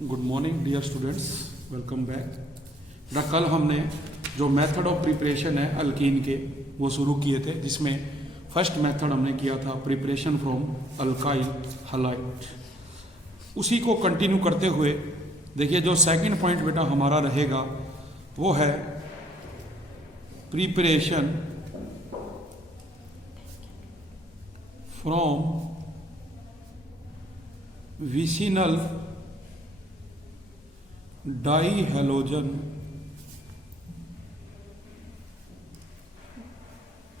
Good morning dear students, welcome back. बेटा कल हमने जो मेथड ऑफ प्रिपरेशन है अल्कीन के वो शुरू किए थे, जिसमें फर्स्ट मेथड हमने किया था प्रिपरेशन फ्रॉम अल्काइल हलाइड। उसी को कंटिन्यू करते हुए देखिए जो सेकंड पॉइंट बेटा हमारा रहेगा वो है preparation from vicinal die halogen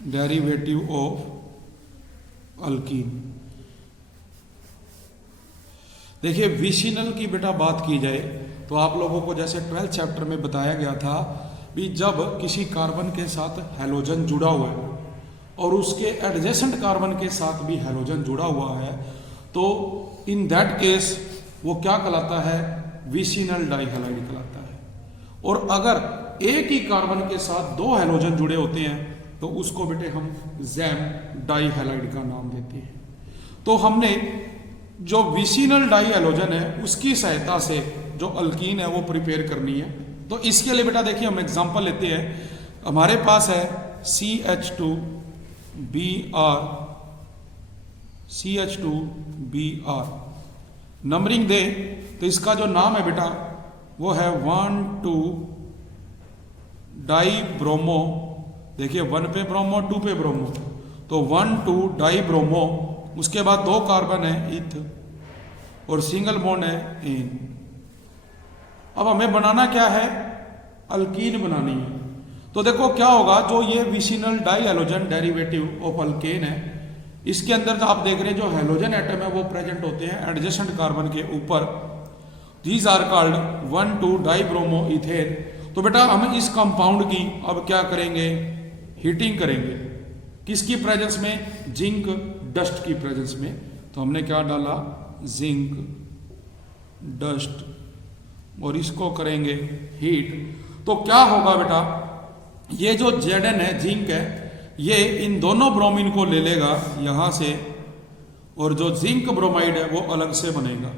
derivative of alkyne. देखिए विसिनल की बेटा बात की जाए तो आप लोगों को जैसे 12th चैप्टर में बताया गया था भी जब किसी कार्बन के साथ हैलोजन जुड़ा हुआ है और उसके एडजेसेंट कार्बन के साथ भी हैलोजन जुड़ा हुआ है तो इन दैट केस वो क्या कहलाता है, विसिनल डाइहैलाइड कहलाता है। और अगर एक ही कार्बन के साथ दो हैलोजन जुड़े होते हैं तो उसको बेटे हम जैम डाइहैलाइड का नाम देते हैं। तो हमने जो विसिनल डाइहैलोजन है उसकी सहायता से जो अल्कीन है वो प्रिपेयर करनी है। तो इसके लिए बेटा देखिए हम एग्जांपल लेते हैं। हमारे पास है CH2Br नंबरिंग दे तो इसका जो नाम है बेटा वो है 1,2 डाइब्रोमो। देखिए 1 पे ब्रोमो 2 पे ब्रोमो तो 1,2 डाइब्रोमो। उसके बाद दो कार्बन है इथ और सिंगल बॉन्ड है एन। अब हमें बनाना क्या है, अल्कीन बनानी है। तो देखो क्या होगा, जो ये विसिनल डाइहैलोजन डेरिवेटिव ऑफ अल्केन है इसके अंदर आप देख रहे हैं जो हैलोजन एटम है वो प्रेजेंट होते हैं एडजेसेंट कार्बन के ऊपर। These are called 1,2 dibromo ethane. तो बेटा हम इस कंपाउंड की अब क्या करेंगे, हीटिंग करेंगे। किसकी प्रेजेंस में, जिंक डस्ट की प्रेजेंस में। तो हमने क्या डाला, जिंक डस्ट, और इसको करेंगे हीट। तो क्या होगा बेटा, ये जो Zn है जिंक है ये इन दोनों ब्रोमीन को ले लेगा यहां से और जो जिंक ब्रोमाइड है वो अलग से बनेगा।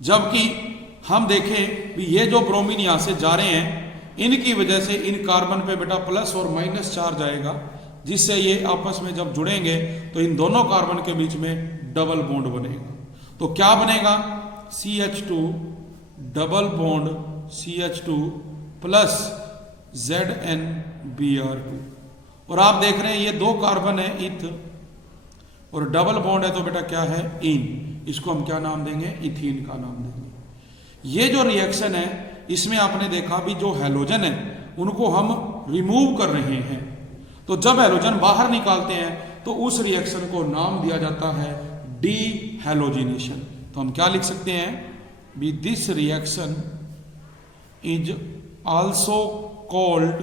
जबकि हम देखें भी ये जो ब्रोमीन यहां से जा रहे हैं इनकी वजह से इन कार्बन पे बेटा प्लस और माइनस चार्ज आएगा, जिससे ये आपस में जब जुड़ेंगे तो इन दोनों कार्बन के बीच में डबल बॉन्ड बनेगा। तो क्या बनेगा, CH2 double bond CH2 plus ZnBr2। और आप देख रहे हैं ये दो कार्बन है इथ और डबल बॉन्ड है तो बेटा क्या है, इन। इसको हम क्या नाम देंगे, इथीन का नाम देंगे। ये जो रिएक्शन है इसमें आपने देखा भी जो हैलोजन है उनको हम रिमूव कर रहे हैं। तो जब हैलोजन बाहर निकालते हैं तो उस रिएक्शन को नाम दिया जाता है डी हैलोजिनेशन। तो हम क्या लिख सकते हैं भी this reaction is also called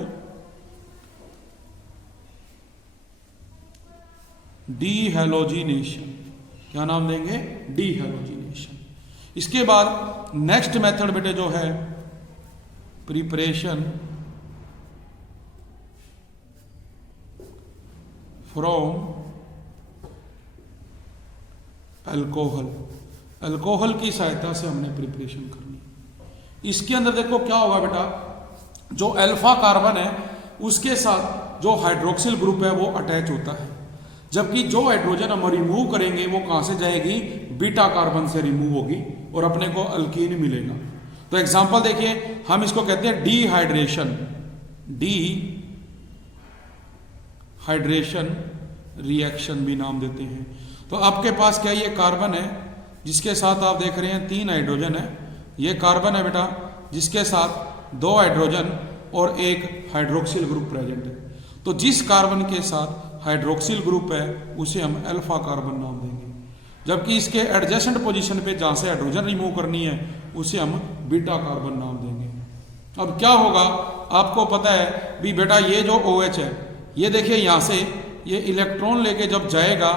dehalogenation. क्या नाम देंगे, डीहैलोजिनेशन। इसके बाद नेक्स्ट मेथड बेटे जो है प्रिपरेशन फ्रॉम अल्कोहल। अल्कोहल की सहायता से हमने प्रिपरेशन करनी। इसके अंदर देखो क्या होगा बेटा, जो अल्फा कार्बन है उसके साथ जो हाइड्रोक्सिल ग्रुप है वो अटैच होता है, जबकि जो हाइड्रोजन हम रिमूव करेंगे वो कहां से जाएगी, बीटा कार्बन से रिमूव होगी और अपने को अल्कीन मिलेगा। तो एग्जांपल देखिए, हम इसको कहते हैं डीहाइड्रेशन। डीहाइड्रेशन रिएक्शन भी नाम देते हैं। तो आपके पास क्या ये कार्बन है जिसके साथ आप देख रहे हैं 3 हाइड्रोजन है। ये कार्बन है बेटा जिसके साथ 2 हाइड्रोजन और एक हाइड्रोक्सिल ग्रुप प्रेजेंट है। तो जिस कार्बन के साथ हाइड्रोक्सिल ग्रुप है उसे हम अल्फा कार्बन नाम देंगे, जबकि इसके एडजेसेंट पोजीशन पे जहां से हाइड्रोजन रिमूव करनी है उसे हम बीटा कार्बन नाम देंगे। अब क्या होगा, आपको पता है भी बेटा ये जो OH है ये देखिए यहां से ये इलेक्ट्रॉन लेके जब जाएगा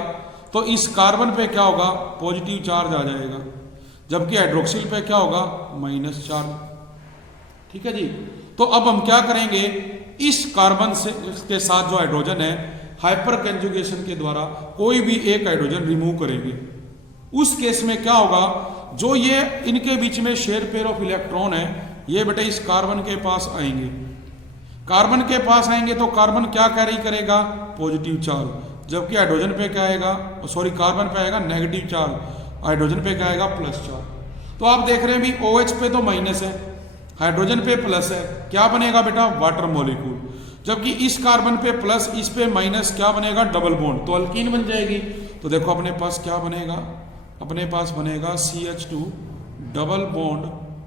तो इस कार्बन पे क्या होगा, पॉजिटिव चार्ज आ जाएगा, जबकि हाइड्रोक्सिल पे क्या होगा, माइनस चार्ज। ठीक है जी। तो अब हम क्या करेंगे, इस कार्बन से के साथ जो हाइड्रोजन है हाइपर कंजुगेशन के द्वारा कोई भी एक हाइड्रोजन रिमूव करेंगे। उस केस में क्या होगा, जो ये इनके बीच में शेयर पेयर ऑफ इलेक्ट्रॉन है, ये बेटे इस कार्बन के पास आएंगे। कार्बन के पास आएंगे तो कार्बन क्या कैरी करेगा? Positive charge. जबकि हाइड्रोजन पे क्या आएगा? सॉरी, कार्बन पे आएगा नेगेटिव चार्ज, हाइड्रोजन पे क्या आएगा? Plus charge. तो आप देख रहे हैं भी OH पे तो माइनस है, हाइड्रोजन पे प्लस है, क्या बनेगा बेटा? Water molecule. जबकि इस कार्बन पे प्लस, इस पे माइनस, क्या बनेगा? डबल बॉन्ड, तो अल्कीन बन जाएगी। तो देखो अपने पास क्या बनेगा? अपने पास बनेगा CH2 डबल बॉन्ड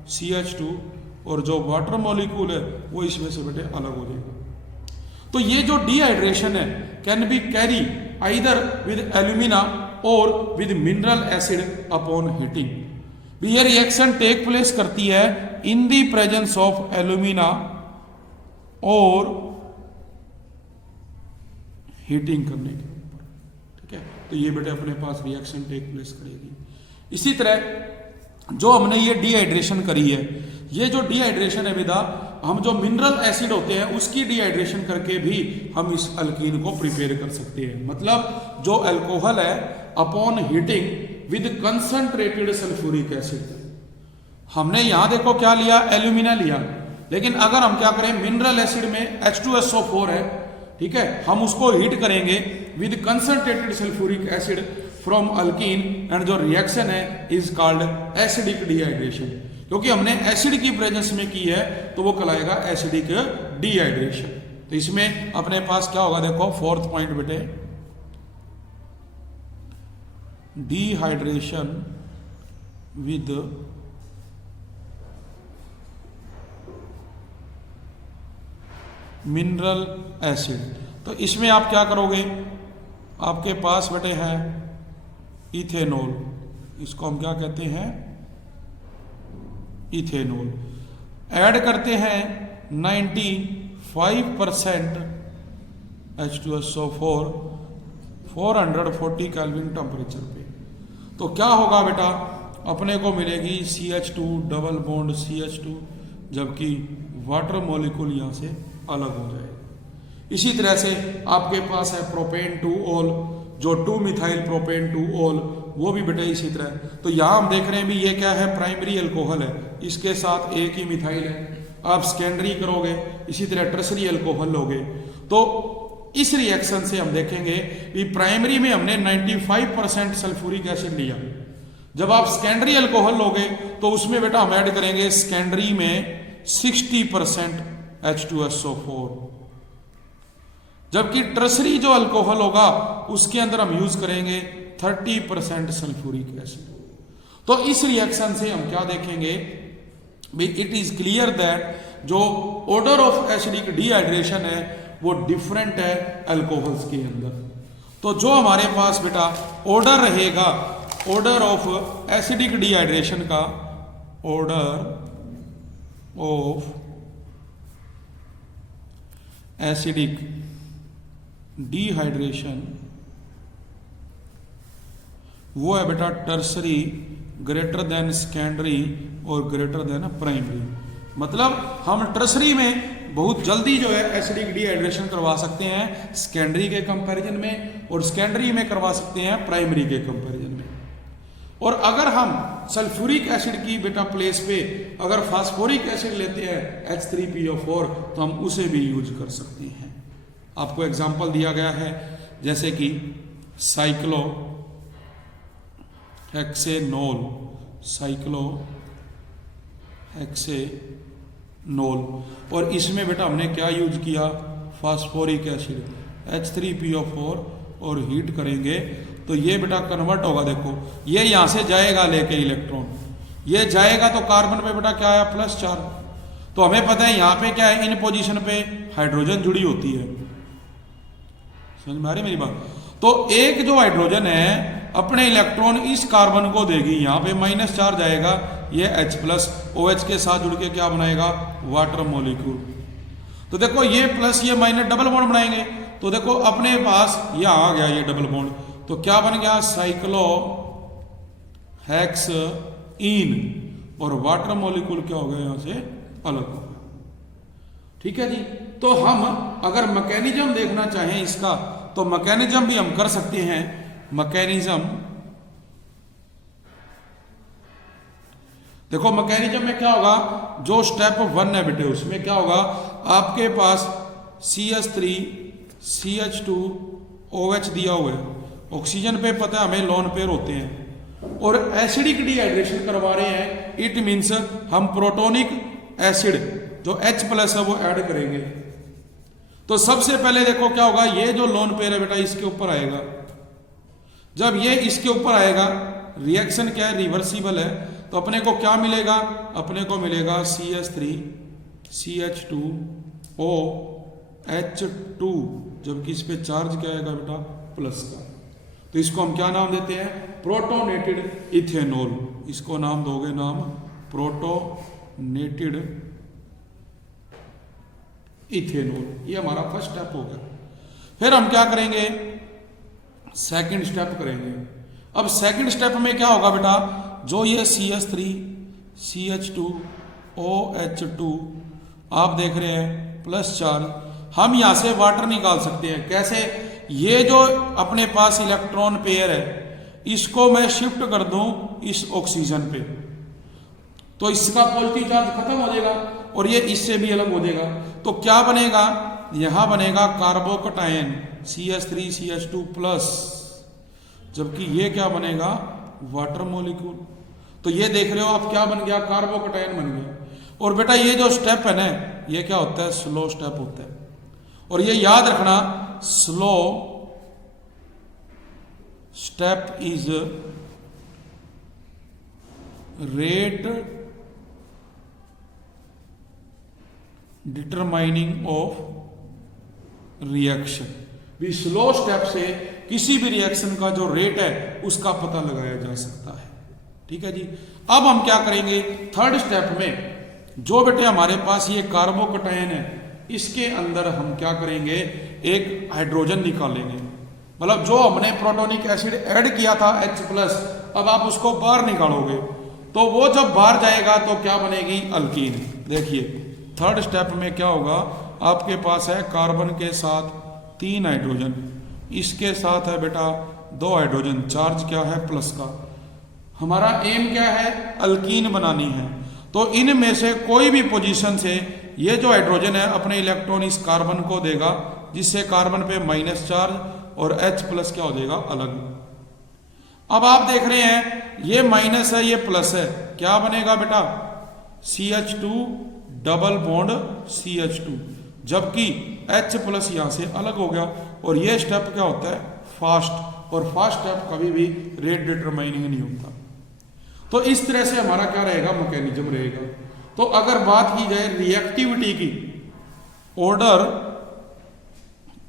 CH2, और जो वाटर मॉलिक्यूल है वो इसमें से बेटे अलग हो जाएगा। तो ये जो डिहाइड्रेशन है can be carry either with alumina और with mineral acid upon heating. ये रिएक्शन टेक प्लेस करती है in the presence of alumina और हीटिंग करने के ऊपर, ठीक है। तो ये बेटे अपने पास रिएक्शन टेक प्लेस करेगी। इसी तरह जो हमने ये डिहाइड्रेशन करी है, ये जो डिहाइड्रेशन है विदा, हम जो मिनरल एसिड होते हैं उसकी डिहाइड्रेशन करके भी हम इस अल्कीन को प्रिपेयर कर सकते हैं। मतलब जो अल्कोहल है upon heating with concentrated sulphuric acid, हमने यहां देखो क्या लिया? एल्यूमिना लिया। लेकिन अगर हम क्या करें, मिनरल एसिड में H2SO4 है, ठीक है, हम उसको हीट करेंगे with concentrated sulphuric acid from alkyne, and जो रिएक्शन है इज कॉल्ड एसिडिक डिहाइड्रेशन। क्योंकि हमने एसिड की प्रेजेंस में की है तो वो कहलाएगा एसिडिक डिहाइड्रेशन। तो इसमें अपने पास क्या होगा? देखो फोर्थ पॉइंट बेटे, डिहाइड्रेशन विद मिनरल एसिड। तो इसमें आप क्या करोगे? आपके पास बेटे है इथेनॉल, इसको हम क्या कहते हैं? इथेनॉल। ऐड करते हैं 95% H2SO4 440 केल्विन टेम्परेचर पे। तो क्या होगा बेटा? अपने को मिलेगी CH2 डबल बॉन्ड CH2, जबकि वाटर मॉलिक्यूल यहां से अलग हो जाएगा। इसी तरह से आपके पास है प्रोपेन 2-ऑल, जो 2-मिथाइल प्रोपेन 2-ऑल, वो भी बेटे इसी तरह। तो यहां हम देख रहे हैं भी ये क्या है? प्राइमरी अल्कोहल है, इसके साथ एक ही मिथाइल है। आप सेकेंडरी करोगे, इसी तरह टर्सरी अल्कोहल लोगे। तो इस रिएक्शन से हम देखेंगे कि प्राइमरी में हमने 95% सल्फ्यूरिक एसिड लिया। जब आप सेकेंडरी अल्कोहल लोगे तो उसमें बेटा हम ऐड करेंगे सेकेंडरी में 60% H2SO4, जबकि टर्सरी जो अल्कोहल होगा उसके अंदर हम यूज करेंगे 30% सल्फ्यूरिक एसिड। तो इस रिएक्शन से हम क्या देखेंगे? इट इज क्लियर दैट जो ऑर्डर ऑफ एसिडिक डिहाइड्रेशन है वो डिफरेंट है अल्कोहल्स के अंदर। तो जो हमारे पास बेटा ऑर्डर रहेगा, ऑर्डर ऑफ एसिडिक डिहाइड्रेशन का, ऑर्डर ऑफ एसिडिक डिहाइड्रेशन, वो है बेटा टर्सरी ग्रेटर देन सेकेंडरी और ग्रेटर देन प्राइमरी। मतलब हम टर्सरी में बहुत जल्दी जो है एसिडिक डिहाइड्रेशन करवा सकते हैं सेकेंडरी के कंपैरिजन में, और सेकेंडरी में करवा सकते हैं प्राइमरी के कंपैरिजन में। और अगर हम सल्फ्यूरिक एसिड की बेटा प्लेस पे अगर फास्फोरिक एसिड लेते हैं H3PO4 तो हम उसे भी यूज कर सकते हैं। आपको एग्जांपल दिया गया है जैसे कि साइक्लोहेक्सेनोल, साइक्लोहेक्सेनोल, और इसमें बेटा हमने क्या यूज किया? फास्फोरिक एसिड H3PO4, और हीट करेंगे तो ये बेटा कन्वर्ट होगा। देखो ये यहां से जाएगा लेके इलेक्ट्रॉन, ये जाएगा तो कार्बन पे बेटा क्या आया? Plus charge. तो हमें पता है यहां पे क्या है? इन पोजीशन पे हाइड्रोजन जुड़ी होती है। समझ में आ रही मेरी बात? तो एक जो हाइड्रोजन है अपने इलेक्ट्रॉन इस कार्बन को देगी, यहां पे माइनस चार्ज आएगा, ये H+ OH के साथ जुड़ के क्या बनाएगा? Water molecule. तो देखो ये प्लस ये माइनस डबल बॉन्ड बनाएंगे, तो देखो अपने पास ये आ गया ये डबल बॉन्ड, तो क्या बन गया? साइक्लोहेक्सीन, और वाटर मॉलिक्यूल क्या हो गया? यहां से अलग हो गया। ठीक है जी। तो हम अगर मैकेनिज्म देखना चाहें इसका तो मैकेनिज्म भी हम कर सकते हैं। मैकेनिज्म देखो मैकेनिज्म में क्या होगा, जो स्टेप 1 है बेटे उसमें क्या होगा, आपके पास CH3 CH2OH दिया हुआ है, ऑक्सीजन पे पता है हमें लोन पेयर होते हैं, और एसिडिक डिहाइड्रेशन करवा रहे हैं, इट मीन्स हम प्रोटोनिक एसिड जो H+ है वो ऐड करेंगे। तो सबसे पहले देखो क्या होगा, ये जो लोन पेयर है बेटा इसके ऊपर आएगा, जब ये इसके ऊपर आएगा रिएक्शन क्या है, रिवर्सिबल है, तो अपने को क्या मिलेगा, अपने को मिलेगा CH3 CH2OH2, जबकि इस पे चार्ज क्या आएगा बेटा, प्लस का। तो इसको हम क्या नाम देते हैं, प्रोटोनेटेड इथेनॉल, इसको नाम दोगे नाम प्रोटोनेटेड इथेनॉल। ये हमारा फर्स्ट स्टेप हो गया। फिर हम क्या करेंगे, सेकंड स्टेप करेंगे। अब सेकंड स्टेप में क्या होगा बेटा, जो ये CH3 CH2OH2 आप देख रहे हैं प्लस चार्ज, हम यहां से वाटर निकाल सकते हैं। कैसे, ये जो अपने पास इलेक्ट्रॉन पेयर है इसको मैं शिफ्ट कर दूं इस ऑक्सीजन पे, तो इसका पॉजिटिव चार्ज खत्म हो जाएगा और ये इससे भी अलग हो जाएगा। तो क्या बनेगा, यहां बनेगा कार्बोकटायन CH3 CH2 प्लस, जबकि ये क्या बनेगा, वाटर मॉलिक्यूल। तो ये देख रहे हो आप क्या बन गया, कार्बोकटायन बन गया। और बेटा ये जो स्टेप है ना, ये क्या होता है, स्लो स्टेप होता है। और ये याद रखना, slow step is rate determining of reaction. भी स्लो स्टेप से किसी भी रिएक्शन का जो रेट है उसका पता लगाया जा सकता है। ठीक है जी। अब हम क्या करेंगे, थर्ड स्टेप में जो बेटे हमारे पास ये कार्बोकटायन है, इसके अंदर हम क्या करेंगे, एक हाइड्रोजन निकालेंगे। मतलब जो हमने प्रोटोनिक एसिड ऐड किया था H+, अब आप उसको बाहर निकालोगे, तो वो जब बाहर जाएगा तो क्या बनेगी, अल्कीन। देखिए थर्ड स्टेप में क्या होगा, आपके पास है कार्बन के साथ 3 हाइड्रोजन, इसके साथ है बेटा 2 हाइड्रोजन, चार्ज क्या है, प्लस का। हमारा एम क्या है, अल्कीन बनानी है। तो इनमें से कोई भी पोजीशन से ये जो हाइड्रोजन है अपने इलेक्ट्रॉन इस कार्बन को देगा, जिससे कार्बन पे माइनस चार्ज और H+ क्या हो जाएगा, अलग। अब आप देख रहे हैं ये माइनस है ये प्लस है, क्या बनेगा बेटा, CH2 डबल बॉन्ड CH2, जबकि H+ यहां से अलग हो गया। और ये स्टेप क्या होता है, फास्ट, और फास्ट स्टेप कभी भी रेट डिटरमाइनिंग नहीं होता। तो इस तरह से हमारा क्या रहेगा, मैकेनिज्म रहेगा। तो अगर बात की जाए रिएक्टिविटी की, ऑर्डर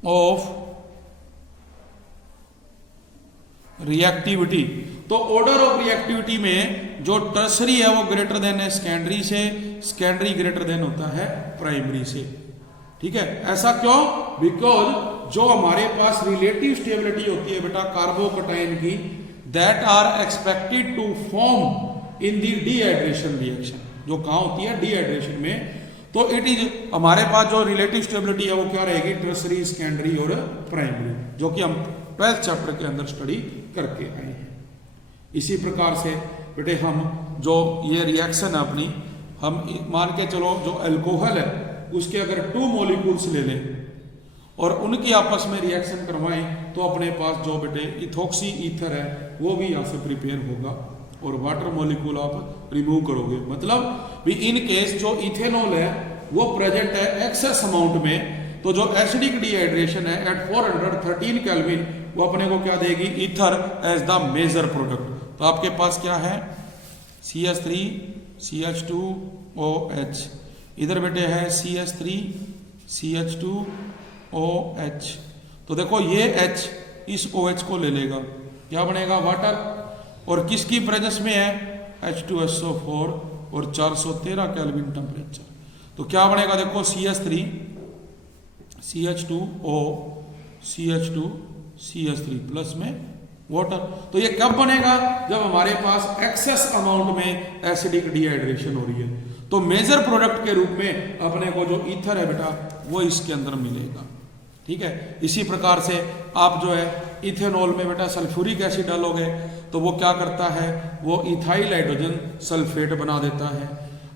ऑफ रिएक्टिविटी, तो ऑर्डर ऑफ रिएक्टिविटी में जो टर्सरी है वो ग्रेटर देन है सेकेंडरी से, सेकेंडरी ग्रेटर देन होता है प्राइमरी से। ठीक है, ऐसा क्यों, बिकॉज जो हमारे पास रिलेटिव स्टेबिलिटी होती है बेटा कार्बोकटायन की, that are expected to form in the dehydration reaction, जो कहां होती है, डिहाइड्रेशन में। तो इट इज, हमारे पास जो रिलेटिव स्टेबिलिटी है वो क्या रहेगी, टर्सरी, सेकेंडरी और प्राइमरी, जो कि हम 12th चैप्टर के अंदर स्टडी करके आए हैं। इसी प्रकार से बेटे हम जो ये रिएक्शन है अपनी, हम मान के चलो जो अल्कोहल है उसके अगर 2 मॉलिक्यूल्स ले लें और उनकी आपस में रिएक्शन करवाएं, तो अपने पास जो बेटे इथॉक्सी ईथर है वो भी यहाँ से प्रिपेयर होगा और वाटर मॉलिक्यूल आप रिमूव करोगे। मतलब भी इन केस जो इथेनॉल है वो प्रेजेंट है एक्सेस अमाउंट में, तो जो एसिडिक डिहाइड्रेशन है एट 413 केल्विन वो अपने को क्या देगी, ether as the major product. तो आपके पास क्या है, CH3 CH2OH, इधर बेटे है CH3 CH2OH। तो देखो ये H इस OH को ले लेगा, क्या बनेगा, वाटर, और किसकी प्रेजेंस में है, H2SO4 और 413 केल्विन टेम्परेचर। तो क्या बनेगा, देखो CH3 CH2O CH2 CH3 plus में वाटर। तो ये कब बनेगा, जब हमारे पास एक्सेस अमाउंट में एसिडिक डिहाइड्रेशन हो रही है। तो मेजर प्रोडक्ट के रूप में अपने को जो ईथर है बेटा वो इसके अंदर मिलेगा। ठीक है, इसी प्रकार से आप जो है इथेनॉल में बेटा सल्फ्यूरिक एसिड डालोगे तो वो क्या करता है, वो इथाइल हाइड्रोजन सल्फेट बना देता है।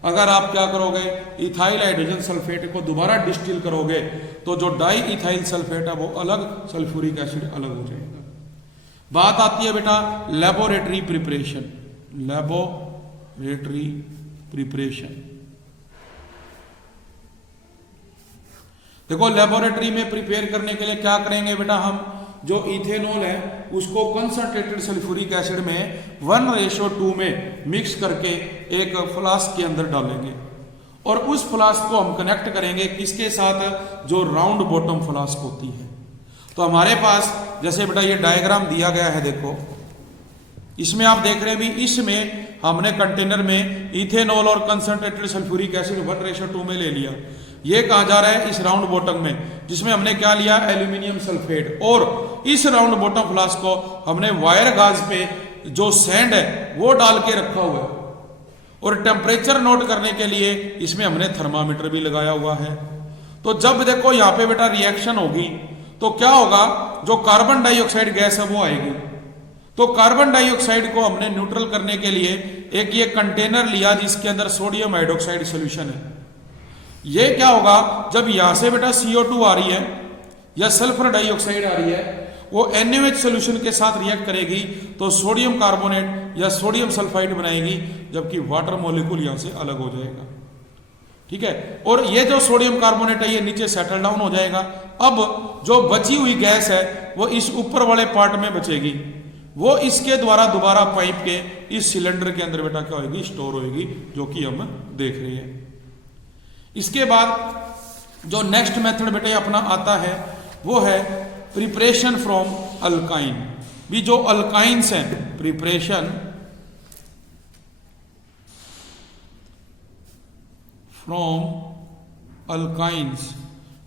अगर आप क्या करोगे, इथाइल हाइड्रोजन सल्फेट को दोबारा डिस्टिल करोगे तो जो डाई इथाइल सल्फेट है वो अलग, सल्फ्यूरिक एसिड अलग हो जाएगा। बात आती है बेटा लेबोरेटरी प्रिपरेशन। लेबोरेटरी प्रिपरेशन, देखो लेबोरेटरी में प्रिपेयर करने के लिए क्या करेंगे बेटा, हम जो इथेनॉल है उसको कंसंट्रेटेड सल्फ्यूरिक एसिड में 1:2 में मिक्स करके एक फ्लास्क के अंदर डालेंगे और उस फ्लास्क को हम कनेक्ट करेंगे किसके साथ, जो राउंड बॉटम फ्लास्क होती है। तो हमारे पास जैसे बेटा ये डायग्राम दिया गया है, देखो इसमें आप देख रहे हैं भी, इसमें हमने कंटेनर में इथेनॉल और कंसंट्रेटेड सल्फ्यूरिक एसिड 1:2 में ले लिया। ये कहा जा रहा है इस राउंड बॉटम में, जिसमें हमने क्या लिया, एल्यूमिनियम सल्फेट, और इस राउंड बॉटम फ्लास्क को हमने वायर गाज पे जो सैंड है वो डाल के रखा हुआ है, और टेम्परेचर नोट करने के लिए इसमें हमने थर्मामीटर भी लगाया हुआ है। तो जब देखो यहाँ पे बेटा रिएक्शन होगी तो क्या होगा, जो कार्बन डाइऑक्साइड गैस है वो आएगी। तो कार्बन डाइऑक्साइड को हमने न्यूट्रल करने के लिए एक ये कंटेनर लिया जिसके अंदर सोडियम हाइड्रोक्साइड सोल्यूशन है। ये क्या होगा, जब यहां से बेटा CO2 आ रही है या सल्फर डाइऑक्साइड आ रही है, वो NaOH सोल्यूशन के साथ रिएक्ट करेगी तो सोडियम कार्बोनेट या सोडियम सल्फाइड बनाएगी, जबकि वाटर मॉलिक्यूल यहां से अलग हो जाएगा। ठीक है, और ये जो सोडियम कार्बोनेट है ये नीचे सेटल डाउन हो जाएगा। अब जो बची हुई गैस है वो इस ऊपर वाले पार्ट में बचेगी, वो इसके द्वारा दोबारा पाइप के इस सिलेंडर के अंदर बेटा क्या होगी, स्टोर होगी, जो कि हम देख रहे हैं। इसके बाद जो नेक्स्ट मेथड बेटे अपना आता है वो है प्रिपरेशन फ्रॉम अल्काइन। भी जो अल्काइंस हैं, प्रिपरेशन फ्रॉम अल्काइंस,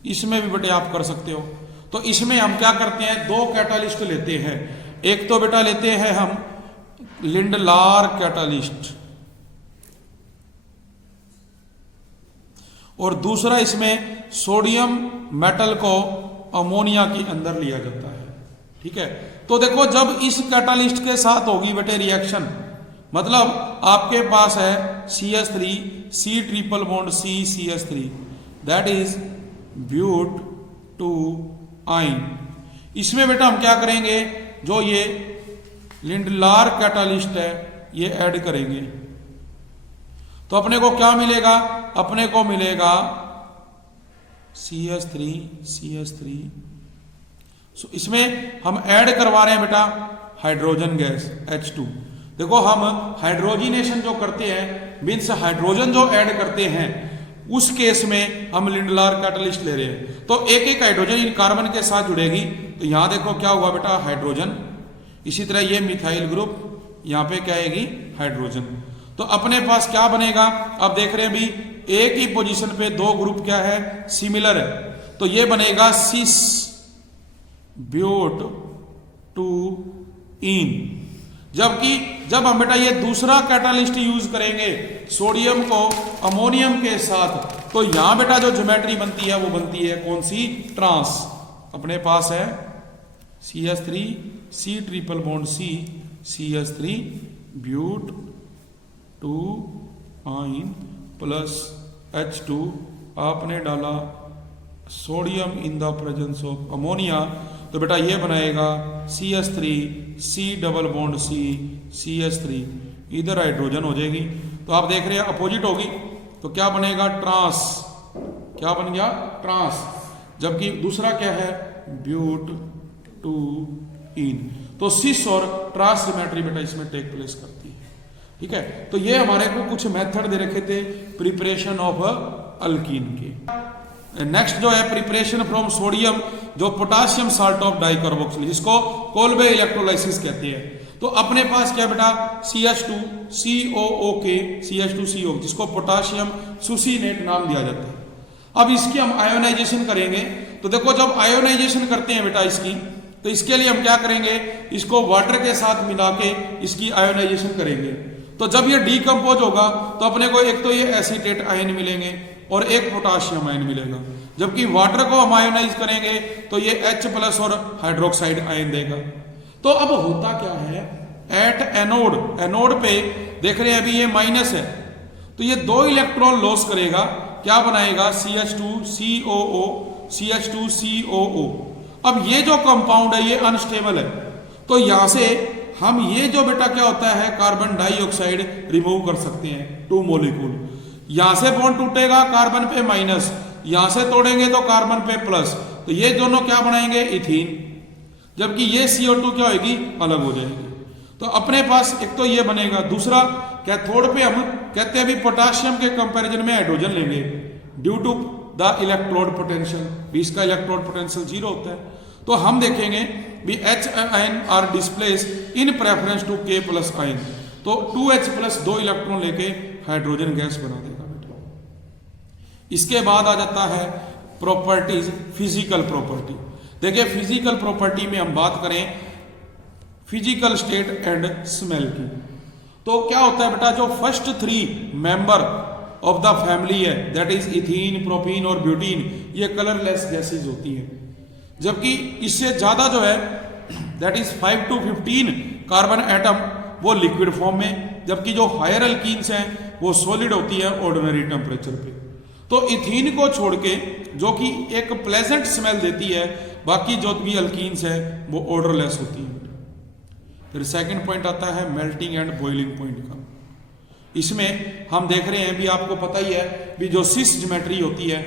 इसमें भी बेटे आप कर सकते हो। तो इसमें हम क्या करते हैं, दो कैटालिस्ट लेते हैं। एक तो बेटा लेते हैं हम लिंडलार कैटालिस्ट, और दूसरा इसमें सोडियम मेटल को अमोनिया के अंदर लिया जाता है। ठीक है, तो देखो जब इस कैटालिस्ट के साथ होगी बेटे रिएक्शन, मतलब आपके पास है CH3 C triple bond C CH3, that is but two yne. इसमें बेटा हम क्या करेंगे, जो ये लिंडलार कैटालिस्ट है ये ऐड करेंगे, तो अपने को क्या मिलेगा, अपने को मिलेगा CH3। इसमें हम ऐड करवा रहे हैं बेटा हाइड्रोजन गैस H2। देखो हम हाइड्रोजिनेशन जो करते हैं, मीन्स हाइड्रोजन जो ऐड करते हैं, उस केस में हम लिंडलार कैटालिस्ट ले रहे हैं। तो एक एक हाइड्रोजन इन कार्बन के साथ जुड़ेगी, तो यहां देखो क्या हुआ बेटा, हाइड्रोजन। इसी तरह ये मिथाइल ग्रुप, यहां पे क्या आएगी, हाइड्रोजन। तो अपने पास क्या बनेगा, अब देख रहे हैं भी एक ही पोजीशन पे दो ग्रुप क्या है, सिमिलर है, तो ये बनेगा सिस ब्यूट टू इन। जबकि जब हम बेटा ये दूसरा कैटालिस्ट यूज करेंगे सोडियम को अमोनियम के साथ, तो यहां बेटा जो ज्योमेट्री बनती है वो बनती है कौन सी, ट्रांस। अपने पास है CH3 C triple bond C CH3 but two yne plus H2, आपने डाला sodium in the presence of ammonia, तो बेटा ये बनाएगा CH3 C double bond C CH3, इधर हाइड्रोजन हो जाएगी। तो आप देख रहे हैं अपोजिट होगी, तो क्या बनेगा, ट्रांस। क्या बन गया, ट्रांस। जबकि दूसरा क्या है, ब्यूट टू इन। तो सिस और ट्रांस सिमेट्री बेटा इसमें टेक प्लेस करती है। ठीक है, तो ये हमारे को कुछ मेथड दे रखे थे प्रिपरेशन ऑफ अल्कीन के। नेक्स्ट जो है प्रिपरेशन फ्रॉम सोडियम, जो पोटासियम साल्ट ऑफ डाइकार्बोक्सिल, जिसको कोल्बे इलेक्ट्रोलाइसिस कहते हैं। तो अपने पास क्या बेटा, CH2 COOK CH2CO, जिसको पोटासियम सुसीनेट नाम दिया जाता है। अब इसकी हम आयोनाइजेशन करेंगे, तो देखो जब आयोनाइजेशन करते हैं बेटा इसकी, तो इसके लिए हम क्या करेंगे, इसको वाटर के साथ मिला के इसकी आयोनाइजेशन करेंगे। तो जब ये डीकम्पोज होगा तो अपने को एक तो ये एसीटेट आयन मिलेंगे, और एक पोटाशियम आयन मिलेगा। जबकि वाटर को हम आयोनाइज करेंगे तो ये H+ और हाइड्रोक्साइड आयन देगा। तो अब होता क्या है, एट एनोड, एनोड पे देख रहे हैं अभी ये माइनस है, तो ये 2 इलेक्ट्रॉन लॉस करेगा, क्या बनाएगा CH2COO, CH2COO। अब ये जो कंपाउंड है ये अनस्टेबल है, तो यहां से हम ये जो बेटा क्या होता है कार्बन डाइऑक्साइड रिमूव कर सकते हैं 2 मॉलिक्यूल। यहां से बॉन्ड टूटेगा कार्बन पे माइनस, यहां से तोड़ेंगे तो कार्बन पे प्लस, तो ये दोनों क्या बनाएंगे इथीन, जबकि ये CO2 क्या होगी अलग हो जाएगी। तो अपने पास एक तो ये बनेगा, दूसरा कैथोड पे हम कहते हैं अभी पोटाशियम के कंपैरिजन में हाइड्रोजन लेंगे due to the electrode potential, भी इसका इलेक्ट्रोड पोटेंशियल 0 होता है। तो हम देखेंगे भी H ion are displace in preference to K+ ion, तो 2H+ 2 इलेक्ट्रॉन लेके हाइड्रोजन गैस बना देगा बेटा। इसके बाद आ जाता है प्रॉपर्टीज, फिजिकल प्रॉपर्टी। देखिए फिजिकल प्रॉपर्टी में हम बात करें फिजिकल स्टेट एंड स्मेल की, तो क्या होता है बेटा, जो first 3 member of the family है दैट इज इथीन, प्रोपीन और ब्यूटीन, ये कलरलेस गैसेज होती है। जबकि इससे ज्यादा जो है that is 5 to 15 carbon atom वो लिक्विड फॉर्म में, जबकि जो हायर अल्कीन्स हैं वो सॉलिड होती है ऑर्डिनरी टेम्परेचर पे। तो इथीन को छोड़ के जो कि एक प्लेजेंट स्मेल देती है, बाकी जो भी अल्कीन्स है वो ऑर्डरलेस होती है। फिर सेकंड पॉइंट आता है मेल्टिंग एंड बॉइलिंग पॉइंट का। इसमें हम देख रहे हैं भी आपको पता ही है भी जो सिस ज्योमेट्री होती है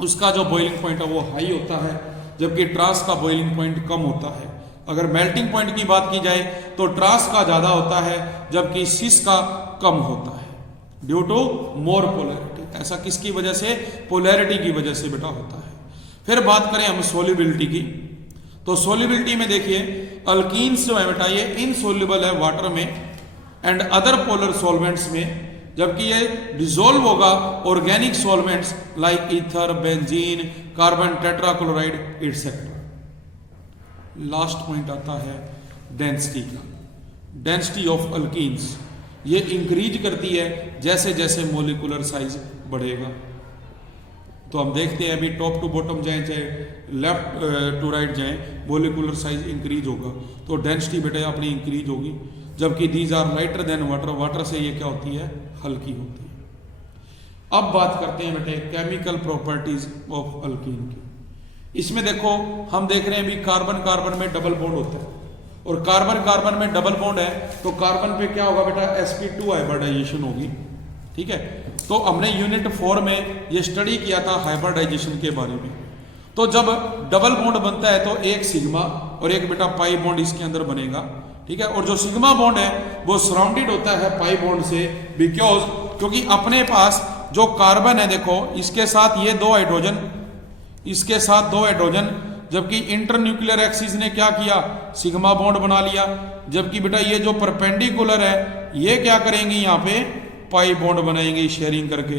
उसका जो बॉइलिंग पॉइंट है वो हाई होता है, जबकि ट्रांस का बॉइलिंग पॉइंट कम होता है। अगर मेल्टिंग पॉइंट की बात की जाए तो ट्रांस का ज्यादा होता है जबकि सिस का कम होता है ड्यू टू मोर पोलैरिटी। ऐसा किसकी वजह से, पोलैरिटी की वजह से बेटा होता है। फिर बात करें हम सोल्युबिलिटी की, तो सोल्युबिलिटी में देखिए अल्कीन्स जो है बेटा ये इनसोल्युबल है वाटर में एंड अदर पोलर सॉल्वेंट्स में, जबकि ये डिसॉल्व होगा organic solvents like ether, benzene, carbon tetrachloride etcetera. Last point आता है डेंसिटी का। डेंसिटी ऑफ अल्कीन्स ये इंक्रीज करती है जैसे जैसे मोलिकुलर साइज बढ़ेगा। तो हम देखते हैं अभी टॉप टू बॉटम जाए चाहे लेफ्ट टू राइट जाए, मोलिकुलर साइज इंक्रीज होगा तो डेंसिटी बेटा अपनी इंक्रीज होगी, जबकि these are lighter than water, water से ये क्या होती है हल्की होती है। अब बात करते हैं बेटे केमिकल प्रॉपर्टीज ऑफ अल्कीन की। इसमें देखो हम देख रहे हैं भी कार्बन कार्बन में डबल बॉन्ड होता है, और कार्बन कार्बन में डबल बॉन्ड है तो कार्बन पे क्या होगा बेटा sp2 हाइब्रिडाइजेशन होगी, ठीक है। तो हमने यूनिट 4 में ये स्टडी किया था हाइब्रिडाइजेशन के बारे में। तो जब डबल बॉन्ड बनता है तो एक सिग्मा और एक बेटा पाई बॉन्ड इसके अंदर बनेगा, ठीक है। और जो सिग्मा बॉन्ड है वो सराउंडेड होता है पाई बॉन्ड से, बिकॉज क्योंकि अपने पास जो कार्बन है देखो इसके साथ ये 2 हाइड्रोजन, इसके साथ 2 हाइड्रोजन, जबकि इंटरन्यूक्लियर एक्सिस ने क्या किया सिग्मा बॉन्ड बना लिया, जबकि बेटा ये जो परपेंडिकुलर है ये क्या करेंगे यहाँ पे पाई बॉन्ड बनाएंगे शेयरिंग करके।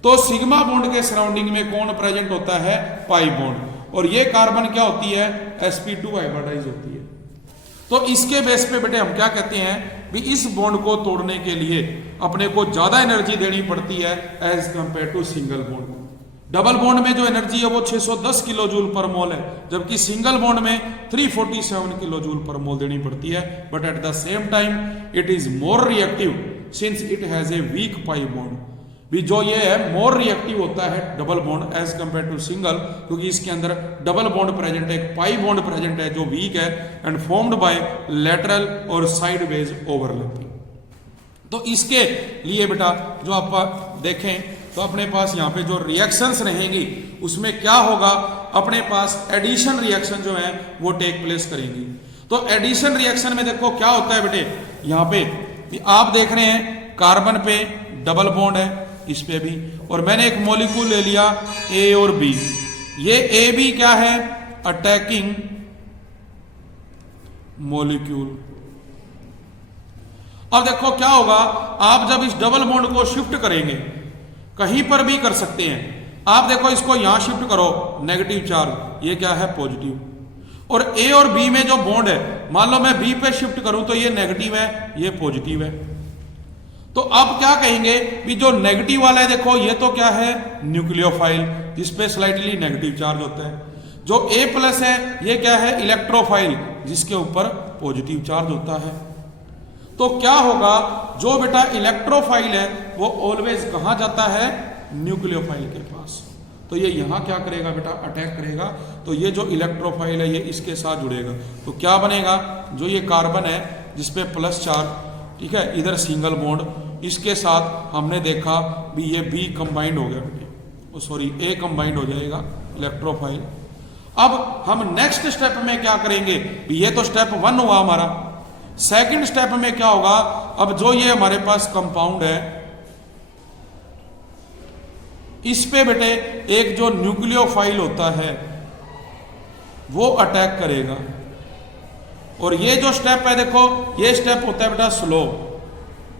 तो सिग्मा बॉन्ड के सराउंडिंग में कौन प्रेजेंट होता है पाई बॉन्ड, और ये कार्बन क्या होती है sp2 हाइब्रिडाइज होती है। तो इसके बेस पे बेटे हम क्या कहते हैं भी इस बॉन्ड को तोड़ने के लिए अपने को ज्यादा एनर्जी देनी पड़ती है as compare to single bond. Double bond में जो एनर्जी है वो 610 किलो जूल पर मोल है, जबकि सिंगल बॉन्ड में 347 किलो जूल पर मोल देनी पड़ती है। But at the same time it is more reactive since it has a weak pi bond. भी जो ये है मोर रिएक्टिव होता है double bond as compare to single, क्योंकि इसके अंदर डबल बॉन्ड प्रेजेंट है, एक पाई बॉन्ड प्रेजेंट है जो वीक है एंड फॉर्म्ड बाय लेटरल और साइडवेज ओवरलैपिंग। तो इसके लिए बेटा जो आप देखें तो अपने पास यहाँ पे जो रिएक्शंस रहेंगी उसमें क्या होगा, अपने पास एडिशन रिएक्शन जो है वो टेक प्लेस करेंगी। तो एडिशन रिएक्शन में देखो क्या होता है बेटे, यहाँ पे आप देख रहे हैं कार्बन पे डबल बॉन्ड है इस पे भी, और मैंने एक मॉलिक्यूल ले लिया ए और बी। ये ए बी क्या है अटैकिंग मॉलिक्यूल। अब देखो क्या होगा, आप जब इस डबल बॉन्ड को शिफ्ट करेंगे कहीं पर भी कर सकते हैं, आप देखो इसको यहां शिफ्ट करो नेगेटिव चार्ज, ये क्या है पॉजिटिव, और ए और बी में जो बॉन्ड है मान लो मैं बी पे शिफ्ट करूं तो ये नेगेटिव है ये पॉजिटिव है। तो अब क्या कहेंगे भी जो नेगेटिव वाला है, देखो ये तो क्या है न्यूक्लियोफाइल जिसपे स्लाइटली नेगेटिव चार्ज होता है। जो A प्लस है ये क्या है इलेक्ट्रोफाइल जिसके ऊपर पॉजिटिव चार्ज होता है। तो क्या होगा, जो बेटा इलेक्ट्रोफाइल है वो ऑलवेज कहां जाता है, न्यूक्लियोफाइल के पास। तो ये यहां क्या करेगा बेटा, अटैक करेगा। तो ये जो इलेक्ट्रोफाइल है ये इसके साथ जुड़ेगा, तो क्या बनेगा, जो ये कार्बन है जिसपे प्लस चार्ज, ठीक है, इधर सिंगल बॉन्ड, इसके साथ हमने देखा भी ये बी कंबाइंड हो गया बेटे, सॉरी ए कंबाइंड हो जाएगा इलेक्ट्रोफाइल। अब हम नेक्स्ट स्टेप में क्या करेंगे, ये तो स्टेप 1 हुआ हमारा। सेकंड स्टेप में क्या होगा, अब जो ये हमारे पास कंपाउंड है इस पे बेटे एक जो न्यूक्लियोफाइल होता है वो अटैक करेगा। और ये जो स्टेप है देखो, ये स्टेप होता है बेटा स्लो,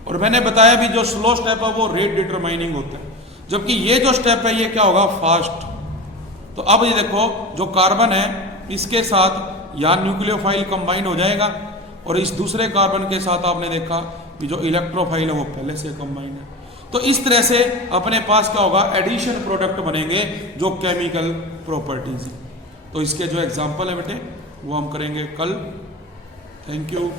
और मैंने बताया भी जो स्लो स्टेप है वो रेट डिटरमाइनिंग होता है, जबकि ये जो स्टेप है ये क्या होगा, फास्ट। तो अब ये देखो जो कार्बन है इसके साथ या न्यूक्लियोफाइल कंबाइन हो जाएगा, और इस दूसरे कार्बन के साथ आपने देखा कि जो इलेक्ट्रोफाइल है वो पहले से कंबाइन है। तो इस तरह से अपने पास क्या होगा, एडिशन प्रोडक्ट बनेंगे जो केमिकल प्रॉपर्टीज है। तो इसके जो एग्जाम्पल है बेटे वो हम करेंगे कल। Thank you.